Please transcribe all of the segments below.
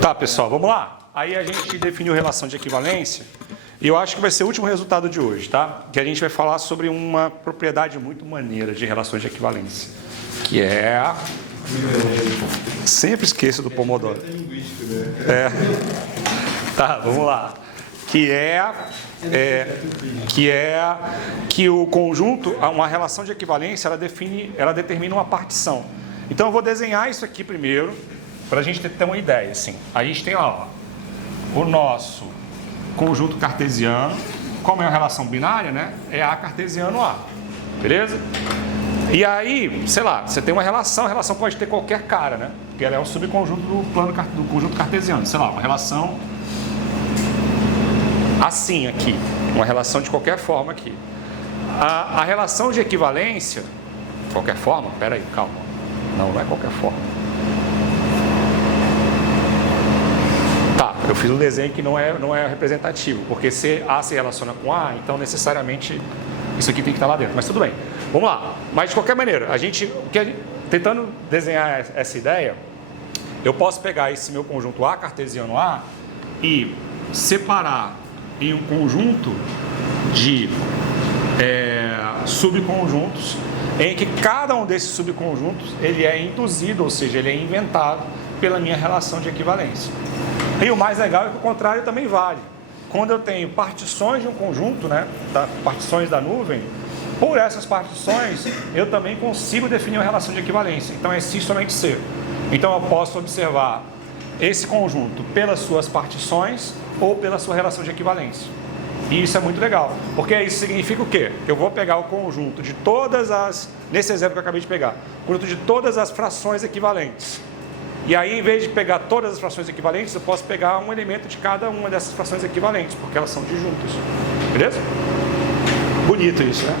Tá, pessoal, vamos lá. Aí a gente definiu relação de equivalência e eu acho que vai ser o último resultado de hoje, tá? Que a gente vai falar sobre uma propriedade muito maneira de relações de equivalência, que é a... Sempre esqueço do Pomodoro. Tá, vamos lá. Que o conjunto, uma relação de equivalência, ela determina uma partição. Então eu vou desenhar isso aqui primeiro, para a gente ter uma ideia. Assim. A gente tem lá, ó, o nosso conjunto cartesiano. Como é uma relação binária, né? É A cartesiano A. Beleza? E aí, sei lá, você tem uma relação, a relação pode ter qualquer cara, né? Porque ela é um subconjunto do conjunto cartesiano. Sei lá, uma relação assim aqui. Uma relação de qualquer forma aqui. A relação de equivalência, qualquer forma? Pera aí, calma. Não é qualquer forma. Tá, eu fiz um desenho que não é representativo, porque se A se relaciona com A, então necessariamente isso aqui tem que estar lá dentro. Mas tudo bem. Vamos lá. Mas de qualquer maneira, tentando desenhar essa ideia, eu posso pegar esse meu conjunto A cartesiano A e separar em um conjunto de subconjuntos em que cada um desses subconjuntos ele é induzido, ou seja, ele é inventado pela minha relação de equivalência. E o mais legal é que o contrário também vale. Quando eu tenho partições de um conjunto, né, partições da nuvem, por essas partições eu também consigo definir uma relação de equivalência. Então é se somente se. Então eu posso observar esse conjunto pelas suas partições ou pela sua relação de equivalência. E isso é muito legal, porque isso significa o quê? Eu vou pegar o conjunto de todas as, nesse exemplo que eu acabei de pegar, o conjunto de todas as frações equivalentes. E aí, em vez de pegar todas as frações equivalentes, eu posso pegar um elemento de cada uma dessas frações equivalentes, porque elas são disjuntas. Beleza? Bonito isso, né?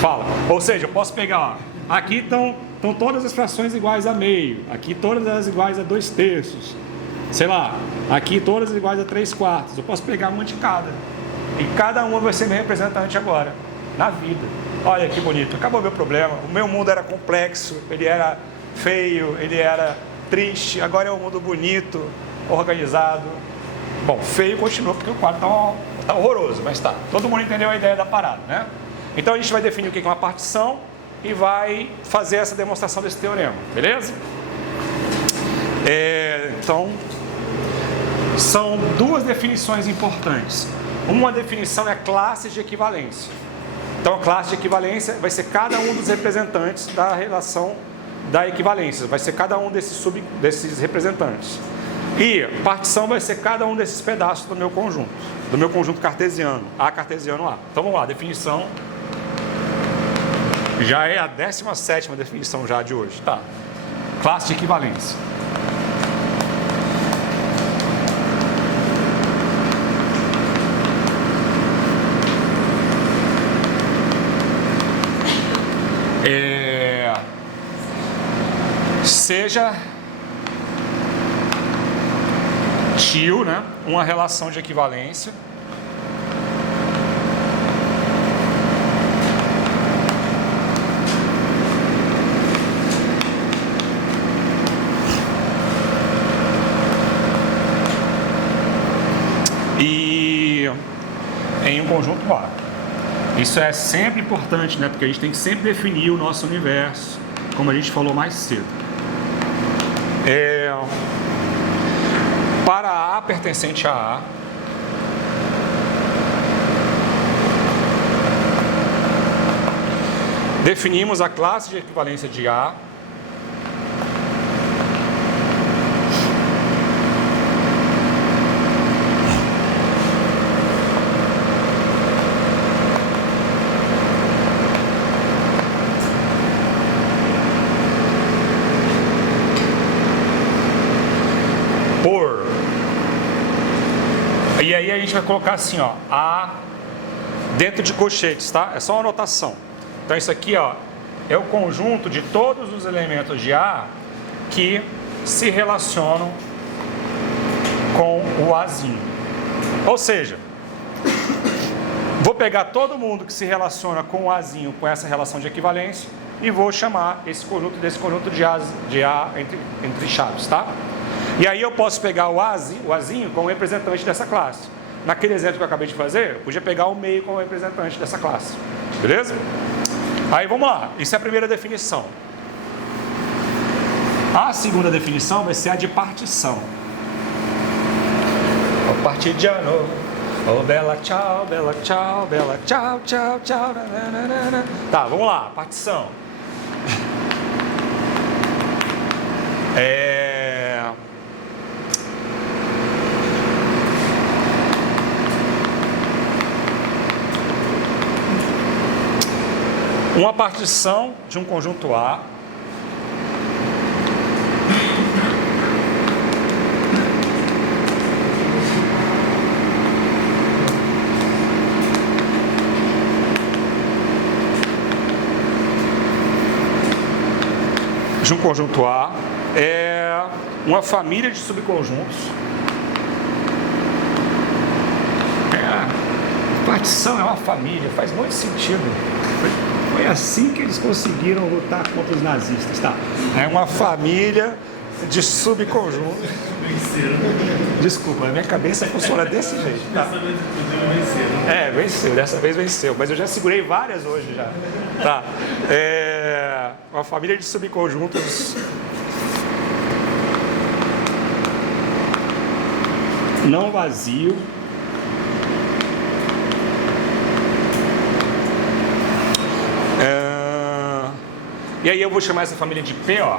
Fala. Ou seja, eu posso pegar, ó, aqui estão todas as frações iguais a meio, aqui todas as iguais a 2/3, sei lá, aqui todas iguais a 3/4. Eu posso pegar uma de cada. E cada uma vai ser meu representante agora, na vida. Olha que bonito, acabou o meu problema. O meu mundo era complexo, ele era feio, ele era triste. Agora é um mundo bonito, organizado. Bom, feio continua porque o quadro está horroroso, mas tá. Todo mundo entendeu a ideia da parada, né? Então a gente vai definir o que é uma partição e vai fazer essa demonstração desse teorema, beleza? Então, são duas definições importantes. Uma definição é classes de equivalência. Então, a classe de equivalência vai ser cada um dos representantes da relação da equivalência. Vai ser cada um desses representantes. E partição vai ser cada um desses pedaços do meu conjunto cartesiano, A cartesiano A. Então, vamos lá, definição. Já é a 17ª definição já de hoje, tá? Classe de equivalência. Seja tio, né, uma relação de equivalência e em um conjunto A. Isso é sempre importante, né, porque a gente tem que sempre definir o nosso universo, como a gente falou mais cedo. Para A pertencente a A, definimos a classe de equivalência de A E aí a gente vai colocar assim, ó, A dentro de colchetes, tá? É só uma anotação. Então isso aqui, ó, é o conjunto de todos os elementos de A que se relacionam com o Azinho. Ou seja, vou pegar todo mundo que se relaciona com o Azinho com essa relação de equivalência e vou chamar esse conjunto desse conjunto de A entre chaves, tá? E aí eu posso pegar o Azinho como representante dessa classe. Naquele exemplo que eu acabei de fazer, eu podia pegar o meio como representante dessa classe. Beleza? Aí vamos lá. Isso é a primeira definição. A segunda definição vai ser a de partição. O partidiano. Oh, bela tchau, bela tchau, bela tchau, tchau, tchau. Nananana. Tá, vamos lá. Partição. Uma partição de um conjunto A é uma família de subconjuntos. Partição é uma família, faz muito sentido. Foi assim que eles conseguiram lutar contra os nazistas, tá? É uma família de subconjuntos. Desculpa, a minha cabeça funciona desse jeito, tá? Venceu, dessa vez venceu, mas eu já segurei várias hoje já. Tá? Uma família de subconjuntos não vazio. E aí eu vou chamar essa família de P, ó.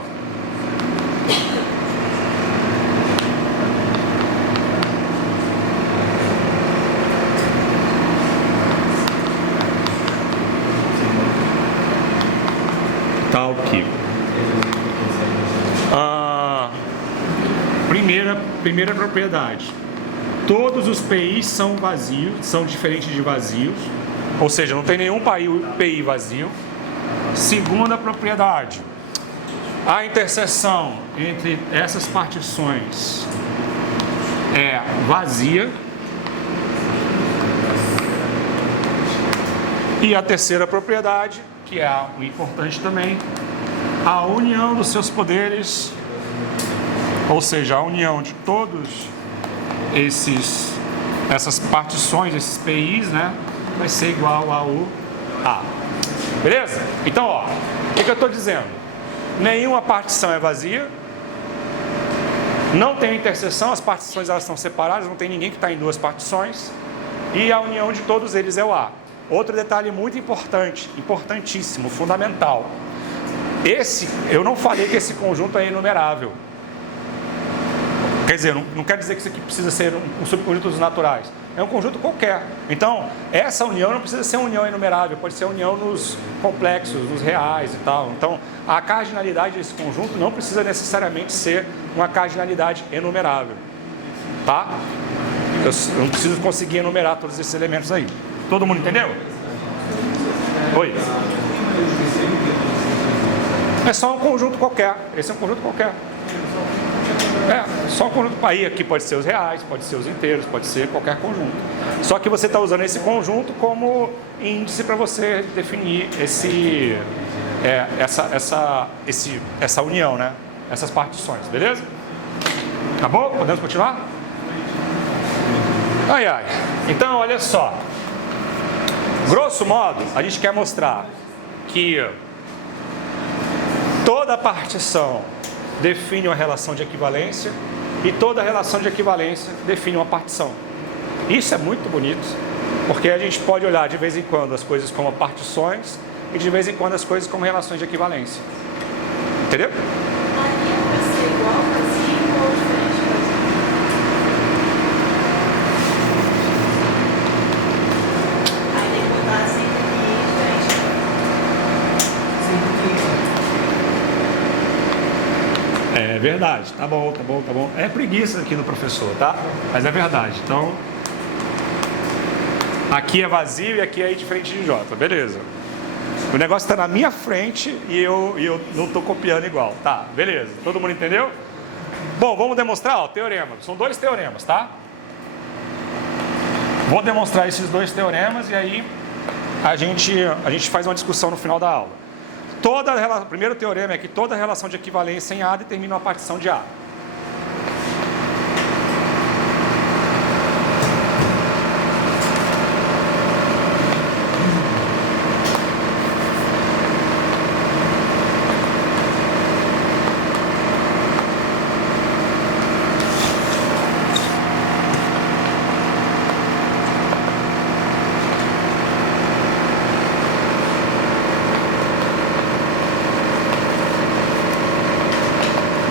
Tal que primeira propriedade. Todos os PIs são vazios, são diferentes de vazios. Ou seja, não tem nenhum PI vazio. Segunda propriedade, a interseção entre essas partições é vazia. E a terceira propriedade, que é o importante também, a união dos seus poderes, ou seja, a união de todos essas partições, esses PIs, né, vai ser igual ao A. Beleza? Então, ó, o que eu estou dizendo? Nenhuma partição é vazia, não tem interseção, as partições elas estão separadas, não tem ninguém que está em duas partições, e a união de todos eles é o A. Outro detalhe muito importante, importantíssimo, fundamental. Eu não falei que esse conjunto é enumerável. Quer dizer, não quer dizer que isso aqui precisa ser um subconjunto dos naturais. É um conjunto qualquer. Então, essa união não precisa ser uma união enumerável, pode ser uma união nos complexos, nos reais e tal. Então, a cardinalidade desse conjunto não precisa necessariamente ser uma cardinalidade enumerável. Tá? Eu não preciso conseguir enumerar todos esses elementos aí. Todo mundo entendeu? Oi? É só um conjunto qualquer. Esse é um conjunto qualquer. Só um conjunto PI aqui pode ser os reais, pode ser os inteiros, pode ser qualquer conjunto. Só que você está usando esse conjunto como índice para você definir essa união, né? Essas partições, beleza? Tá bom? Podemos continuar? Então, olha só. Grosso modo, a gente quer mostrar que toda partição define uma relação de equivalência e toda relação de equivalência define uma partição. Isso é muito bonito, porque a gente pode olhar de vez em quando as coisas como partições e de vez em quando as coisas como relações de equivalência. Entendeu? É verdade, tá bom. É preguiça aqui do professor, tá? Mas é verdade. Então, aqui é vazio e aqui é diferente de J, beleza. O negócio está na minha frente e eu não estou copiando igual, tá? Beleza, todo mundo entendeu? Bom, vamos demonstrar, ó, teorema. São 2 teoremas, tá? Vou demonstrar esses 2 teoremas e aí a gente faz uma discussão no final da aula. O primeiro teorema é que toda relação de equivalência em A determina uma partição de A.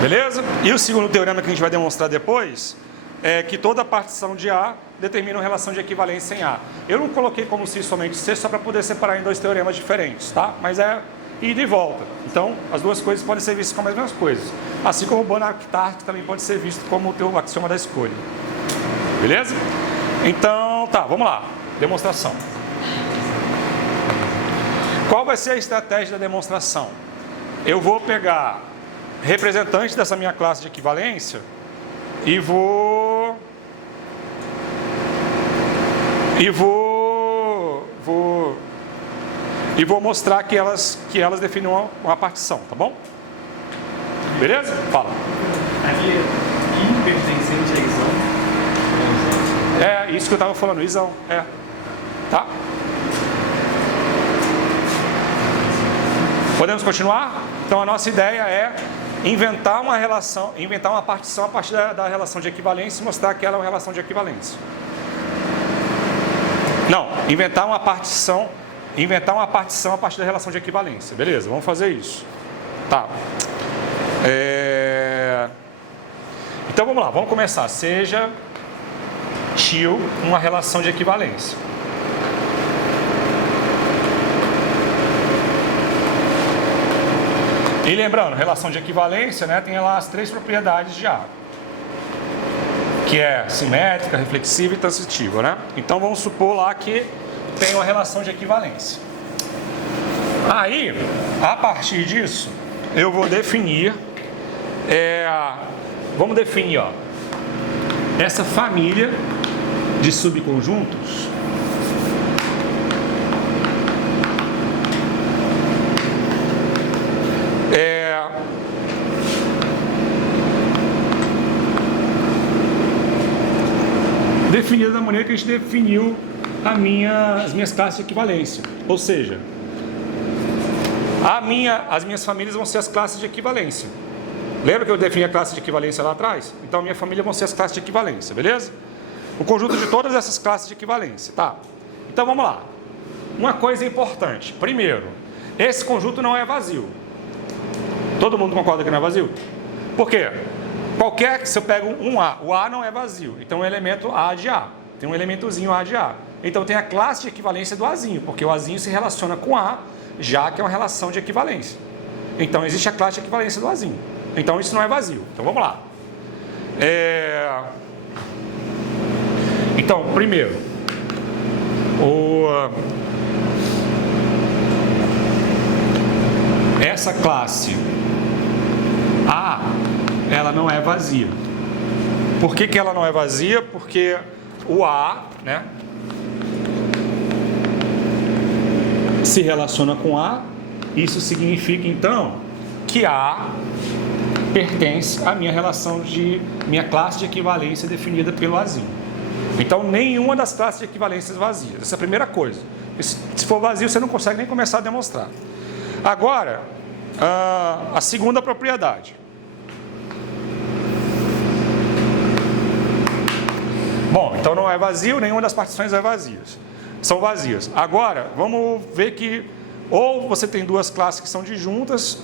Beleza? E o segundo teorema que a gente vai demonstrar depois é que toda partição de A determina uma relação de equivalência em A. Eu não coloquei como se somente C só para poder separar em dois teoremas diferentes, tá? Mas é ida e volta. Então, as duas coisas podem ser vistas como as mesmas coisas. Assim como o Bonaparte também pode ser visto como o axioma da escolha. Beleza? Então, tá, vamos lá. Demonstração. Qual vai ser a estratégia da demonstração? Eu vou pegar representantes dessa minha classe de equivalência e vou mostrar que elas definem uma partição, tá bom? Beleza? Fala. Aqui, hipertensente a isão. É isso que eu estava falando, isão. É. Tá? Podemos continuar? Então a nossa ideia é inventar uma partição a partir da relação de equivalência e mostrar que ela é uma relação de equivalência. Não, inventar uma partição a partir da relação de equivalência. Beleza, vamos fazer isso. Tá. Então vamos lá, vamos começar. Seja tio uma relação de equivalência. E lembrando, relação de equivalência, né, tem lá as três propriedades de A, que é simétrica, reflexiva e transitiva, né? Então vamos supor lá que tem uma relação de equivalência. Aí, a partir disso, eu vou definir, vamos definir, ó, essa família de subconjuntos definida da maneira que a gente definiu as minhas classes de equivalência. Ou seja, as minhas famílias vão ser as classes de equivalência. Lembra que eu defini a classe de equivalência lá atrás? Então, a minha família vão ser as classes de equivalência, beleza? O conjunto de todas essas classes de equivalência, tá? Então, vamos lá. Uma coisa importante. Primeiro, esse conjunto não é vazio. Todo mundo concorda que não é vazio? Por quê? Se eu pego um A, o A não é vazio. Então, é um elemento A de A. Tem um elementozinho A de A. Então, tem a classe de equivalência do Azinho, porque o Azinho se relaciona com A, já que é uma relação de equivalência. Então, existe a classe de equivalência do Azinho. Então, isso não é vazio. Então, vamos lá. Então, primeiro, essa classe A, ela não é vazia. Por que ela não é vazia? Porque o A, né, se relaciona com A. Isso significa, então, que A pertence à minha classe de equivalência definida pelo Azinho. Então, nenhuma das classes de equivalências vazias. Essa é a primeira coisa. Se for vazio, você não consegue nem começar a demonstrar. Agora, a segunda propriedade. Bom, então não é vazio, nenhuma das partições são vazias. Agora, vamos ver que ou você tem duas classes que são disjuntas.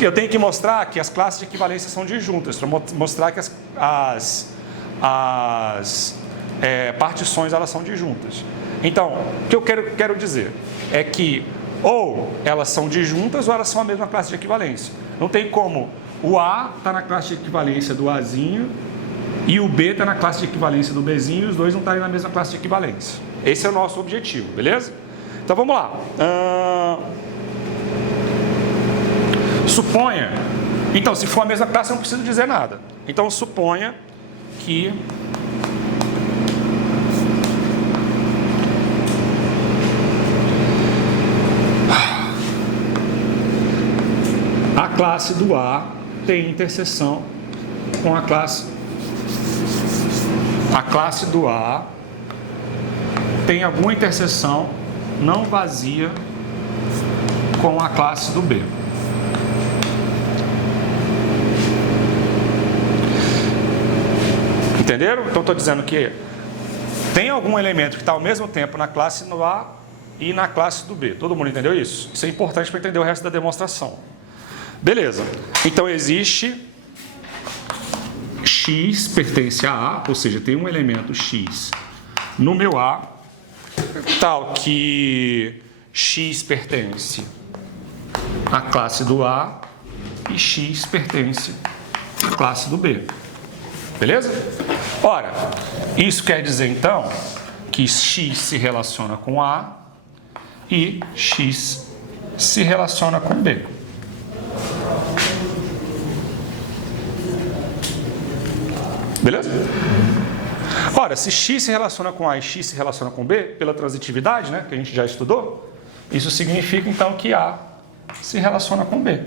Eu tenho que mostrar que as classes de equivalência são disjuntas, para mostrar que as partições elas são disjuntas. Então, o que eu quero dizer é que ou elas são disjuntas ou elas são a mesma classe de equivalência. Não tem como o A está na classe de equivalência do Azinho e o B está na classe de equivalência do Bzinho e os dois não estarem na mesma classe de equivalência. Esse é o nosso objetivo, beleza? Então vamos lá. Suponha. Então, se for a mesma classe, eu não preciso dizer nada. Então, suponha que a classe do A tem interseção com a classe do A tem alguma interseção não vazia com a classe do B. Entenderam? Então estou dizendo que tem algum elemento que está ao mesmo tempo na classe do A e na classe do B. Todo mundo entendeu isso? Isso é importante para entender o resto da demonstração. Beleza. Então existe x pertence a A, ou seja, tem um elemento x no meu A, tal que x pertence à classe do A e x pertence à classe do B. Beleza? Ora, isso quer dizer então que x se relaciona com A e x se relaciona com B. Beleza? Ora, se x se relaciona com A e x se relaciona com B, pela transitividade, né, que a gente já estudou, isso significa então que A se relaciona com B.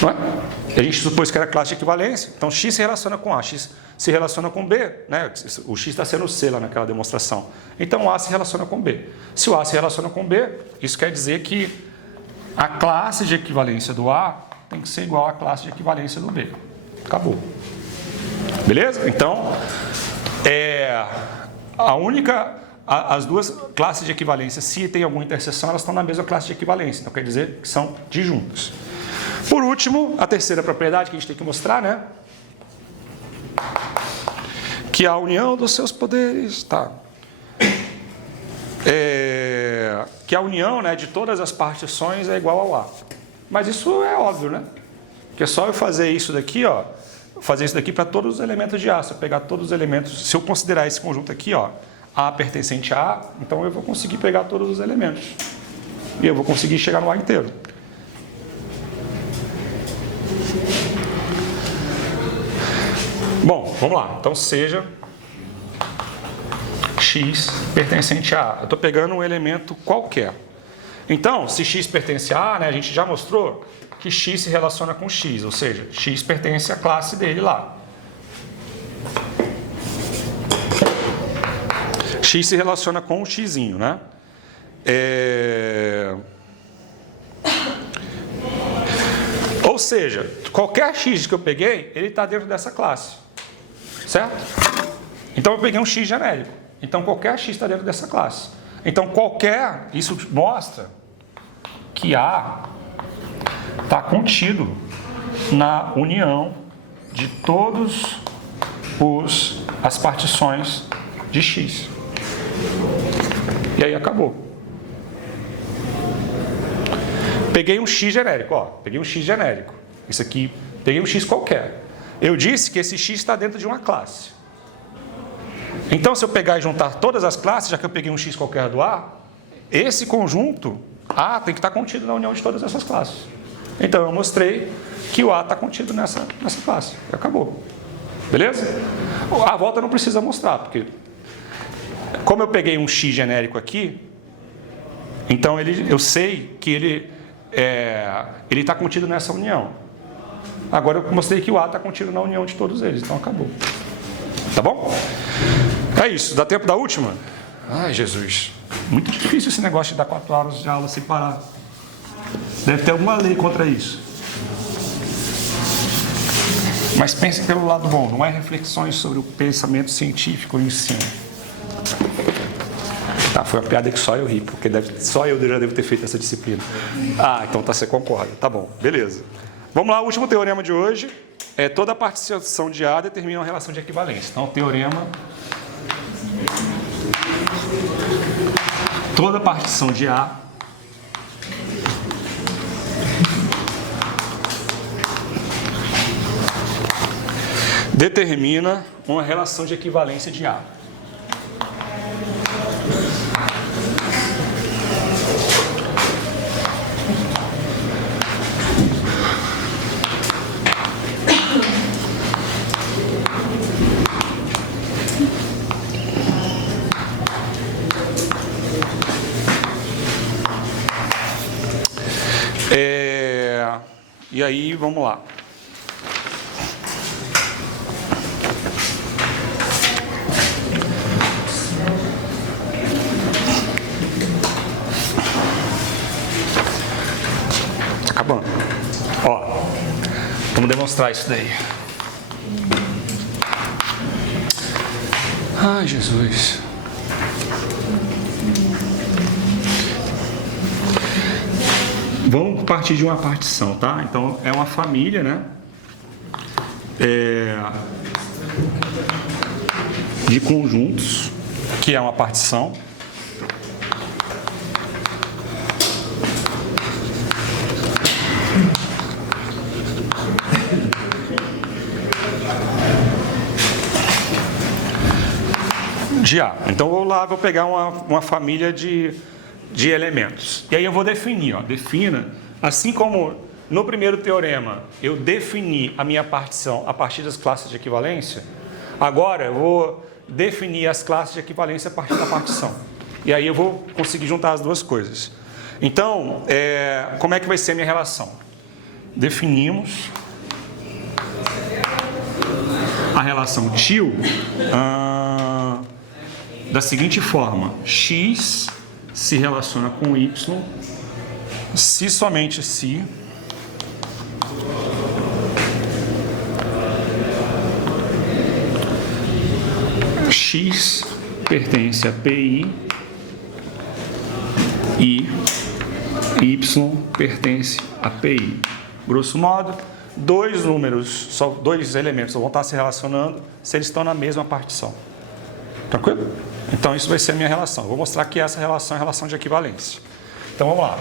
Não é? E a gente supôs que era classe de equivalência, então x se relaciona com A, x se relaciona com B, né? O x está sendo C lá naquela demonstração. Então o A se relaciona com B. Se o A se relaciona com B, isso quer dizer que a classe de equivalência do A tem que ser igual à classe de equivalência do B. Acabou. Beleza? Então, as duas classes de equivalência, se tem alguma interseção, elas estão na mesma classe de equivalência. Então quer dizer que são disjuntos. Por último, a terceira propriedade que a gente tem que mostrar, né? Que a união dos seus poderes, tá? Que a união, né, de todas as partições é igual ao A. Mas isso é óbvio, né? Porque é só eu fazer isso daqui, ó. Fazer isso daqui para todos os elementos de A. Se eu pegar todos os elementos, se eu considerar esse conjunto aqui, ó, A pertencente a A, então eu vou conseguir pegar todos os elementos. E eu vou conseguir chegar no A inteiro. Bom, vamos lá. Então, seja x pertencente a A. Eu estou pegando um elemento qualquer. Então, se x pertence a A, né, a gente já mostrou que x se relaciona com x, ou seja, x pertence à classe dele lá. X se relaciona com o xzinho, né? Ou seja, qualquer x que eu peguei, ele está dentro dessa classe. Certo? Então eu peguei um x genérico. Então qualquer x está dentro dessa classe. Então isso mostra que A está contido na união de todas as partições de x. E aí acabou. Peguei um x genérico, ó. Peguei um x genérico. Isso aqui, peguei um x qualquer. Eu disse que esse x está dentro de uma classe. Então, se eu pegar e juntar todas as classes, já que eu peguei um x qualquer do A, esse conjunto A tem que estar contido na união de todas essas classes. Então, eu mostrei que o A está contido nessa classe. E acabou. Beleza? A volta não precisa mostrar, porque como eu peguei um x genérico aqui, então eu sei que ele está contido nessa união. Agora eu mostrei que o A está contido na união de todos eles, então acabou. Tá bom? É isso. Dá tempo da última? Ai, Jesus. Muito difícil esse negócio de dar 4 horas de aula sem parar. Deve ter alguma lei contra isso. Mas pensem pelo lado bom, não é reflexões sobre o pensamento científico em si. Tá, foi uma piada que só eu ri, porque só eu já devo ter feito essa disciplina. Então você concorda. Tá bom, beleza. Vamos lá, o último teorema de hoje é toda a partição de A determina uma relação de equivalência. Então, o teorema... Toda partição de A determina uma relação de equivalência de A. E aí, vamos lá. Tá acabando. Ó, vamos demonstrar isso daí. Ai, Jesus. vamos partir de uma partição, tá? Então, é uma família, né? De conjuntos, que é uma partição. De A. Então, vou pegar uma família de elementos. E aí eu vou definir, ó, defina, assim como no primeiro teorema eu defini a minha partição a partir das classes de equivalência, agora eu vou definir as classes de equivalência a partir da partição. E aí eu vou conseguir juntar as duas coisas. Então, como é que vai ser a minha relação? Definimos a relação tio da seguinte forma: x se relaciona com y se somente se x pertence a PI e y pertence a PI. Grosso modo, dois números, só dois elementos vão estar se relacionando se eles estão na mesma partição. Tranquilo? Então, isso vai ser a minha relação. Eu vou mostrar que essa relação é a relação de equivalência. Então, vamos lá.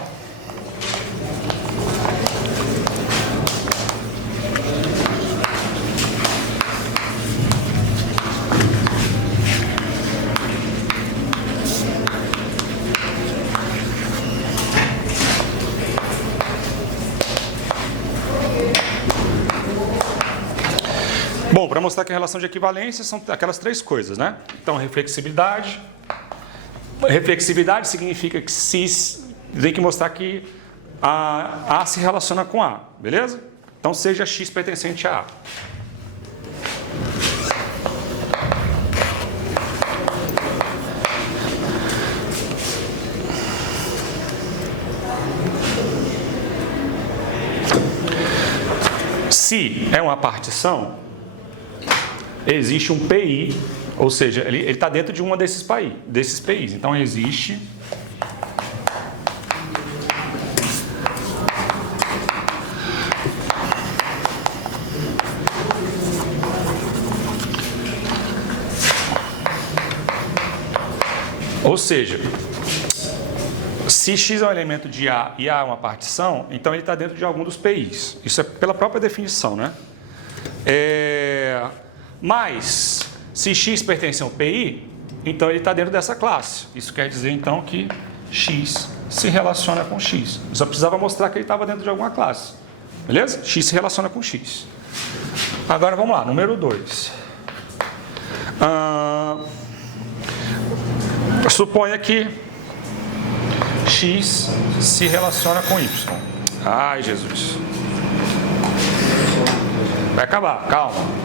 Bom, para mostrar que a relação de equivalência são aquelas três coisas, né? Então, reflexibilidade. Reflexibilidade significa que tem que mostrar que a se relaciona com A, beleza? Então, seja x pertencente a A. Se é uma partição, existe um PI, ou seja, ele está dentro de uma desses PIs. Então, existe ou seja, se x é um elemento de A e A é uma partição, então ele está dentro de algum dos PIs. Isso é pela própria definição, né? Mas, se x pertence a um PI, então ele está dentro dessa classe. Isso quer dizer, então, que x se relaciona com x. Eu só precisava mostrar que ele estava dentro de alguma classe. Beleza? X se relaciona com x. Agora, vamos lá. Número 2. Suponha que x se relaciona com y. Ai, Jesus. Vai acabar, calma.